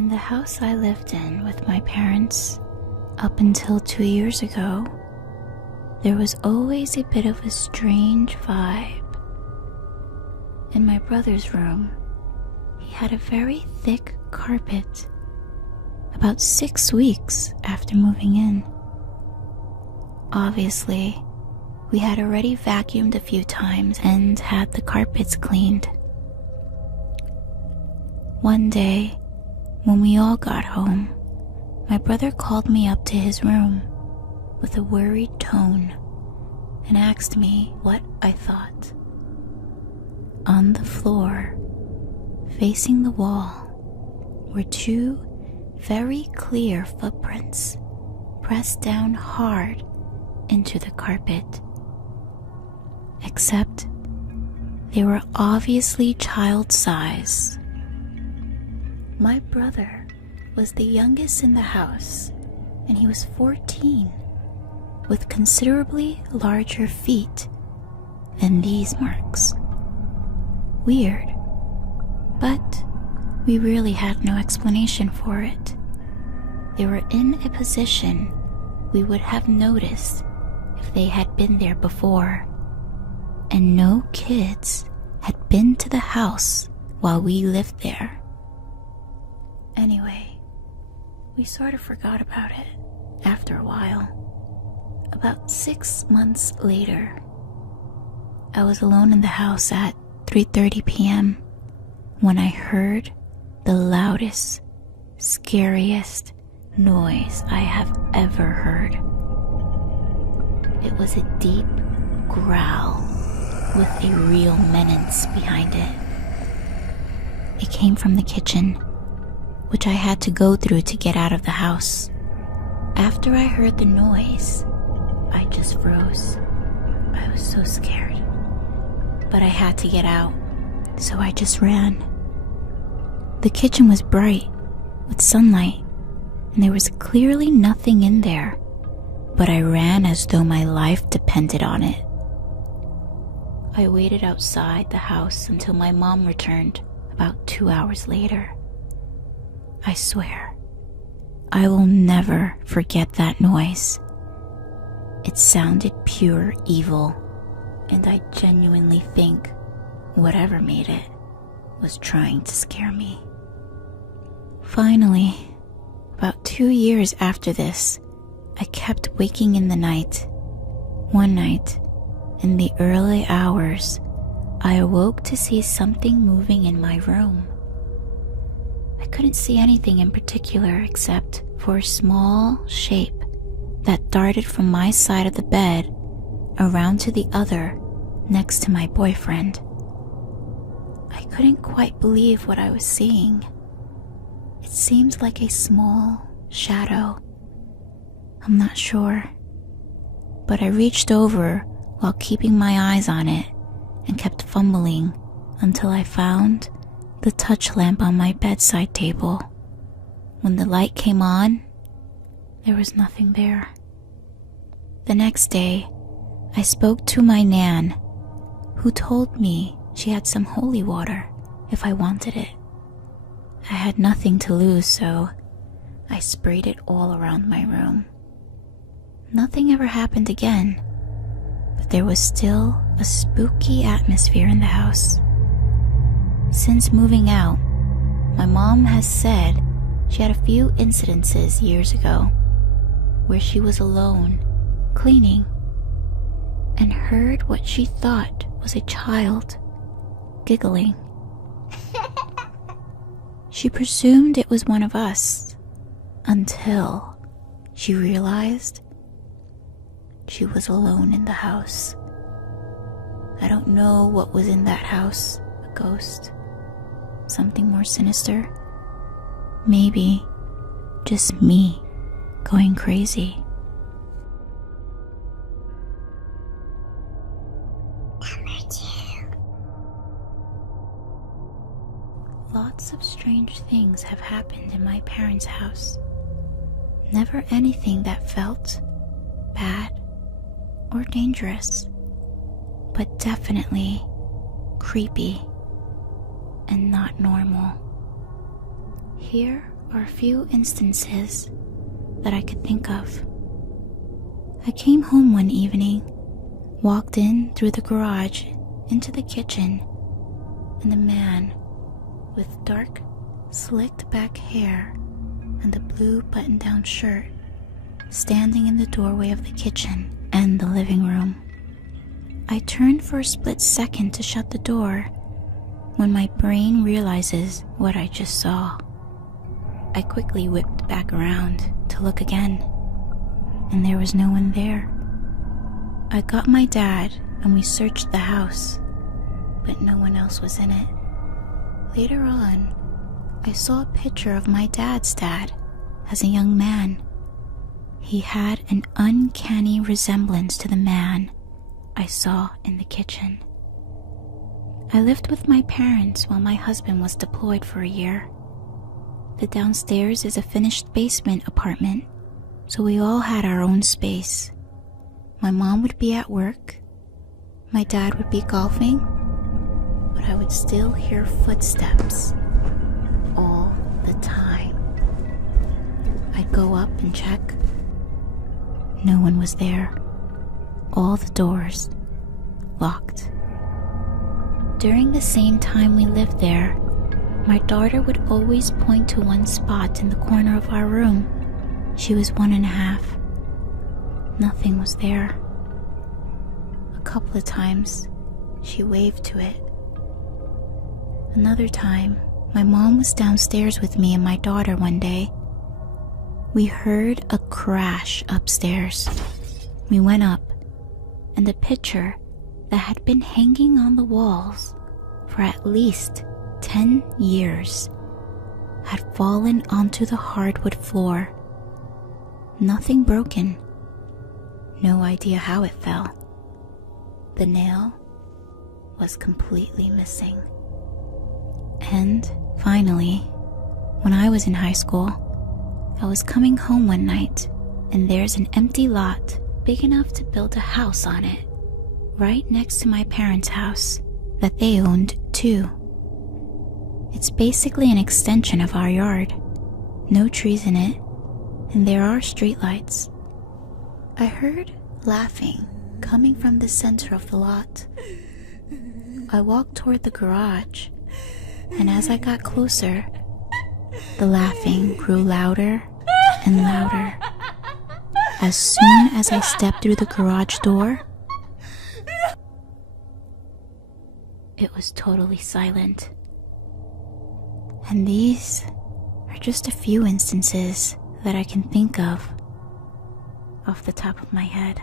In the house I lived in with my parents up until 2 years ago, there was always a bit of a strange vibe. In my brother's room, he had a very thick carpet. About 6 weeks after moving in. Obviously, we had already vacuumed a few times and had the carpets cleaned. One day, when we all got home, my brother called me up to his room with a worried tone and asked me what I thought. On the floor, facing the wall, were 2 very clear footprints pressed down hard into the carpet. Except they were obviously child-size. My brother was the youngest in the house, and he was 14, with considerably larger feet than these marks. Weird, but we really had no explanation for it. They were in a position we would have noticed if they had been there before, and no kids had been to the house while we lived there. Anyway, we sort of forgot about it after a while. About 6 months later, I was alone in the house at 3:30 p.m. when I heard the loudest, scariest noise I have ever heard. It was a deep growl with a real menace behind it. It came from the kitchen, which I had to go through to get out of the house. After I heard the noise, I just froze. I was so scared. But I had to get out, so I just ran. The kitchen was bright, with sunlight, and there was clearly nothing in there, but I ran as though my life depended on it. I waited outside the house until my mom returned about 2 hours later. I swear, I will never forget that noise. It sounded pure evil, and I genuinely think whatever made it was trying to scare me. Finally, about 2 years after this, I kept waking in the night. One night, in the early hours, I awoke to see something moving in my room. I couldn't see anything in particular except for a small shape that darted from my side of the bed around to the other next to my boyfriend. I couldn't quite believe what I was seeing. It seemed like a small shadow. I'm not sure, but I reached over while keeping my eyes on it and kept fumbling until I found the touch lamp on my bedside table. When the light came on, there was nothing there. The next day, I spoke to my nan, who told me she had some holy water if I wanted it. I had nothing to lose, so I sprayed it all around my room. Nothing ever happened again, but there was still a spooky atmosphere in the house. Since moving out, my mom has said she had a few incidences years ago where she was alone, cleaning, and heard what she thought was a child giggling. She presumed it was one of us until she realized she was alone in the house. I don't know what was in that house, a ghost, something more sinister, maybe just me going crazy. Number 2. Lots of strange things have happened in my parents' house. Never anything that felt bad or dangerous, but definitely creepy and not normal. Here are a few instances that I could think of. I came home one evening, walked in through the garage into the kitchen, and a man with dark, slicked back hair and a blue button-down shirt standing in the doorway of the kitchen and the living room. I turned for a split second to shut the door when my brain realizes what I just saw. I quickly whipped back around to look again, and there was no one there. I got my dad and we searched the house, but no one else was in it. Later on, I saw a picture of my dad's dad as a young man. He had an uncanny resemblance to the man I saw in the kitchen. I lived with my parents while my husband was deployed for a year. The downstairs is a finished basement apartment, so we all had our own space. My mom would be at work, my dad would be golfing, but I would still hear footsteps all the time. I'd go up and check. No one was there. All the doors locked. During the same time we lived there, my daughter would always point to one spot in the corner of our room. She was 1.5. Nothing was there. A couple of times, she waved to it. Another time, my mom was downstairs with me and my daughter one day. We heard a crash upstairs. We went up, and the picture that had been hanging on the walls for at least 10 years had fallen onto the hardwood floor. Nothing broken. No idea how it fell. The nail was completely missing. And finally, when I was in high school, I was coming home one night, and there's an empty lot big enough to build a house on it, right next to my parents' house that they owned too. It's basically an extension of our yard. No trees in it, and there are streetlights. I heard laughing coming from the center of the lot. I walked toward the garage, and as I got closer, the laughing grew louder and louder. As soon as I stepped through the garage door, it was totally silent. And these are just a few instances that I can think of off the top of my head.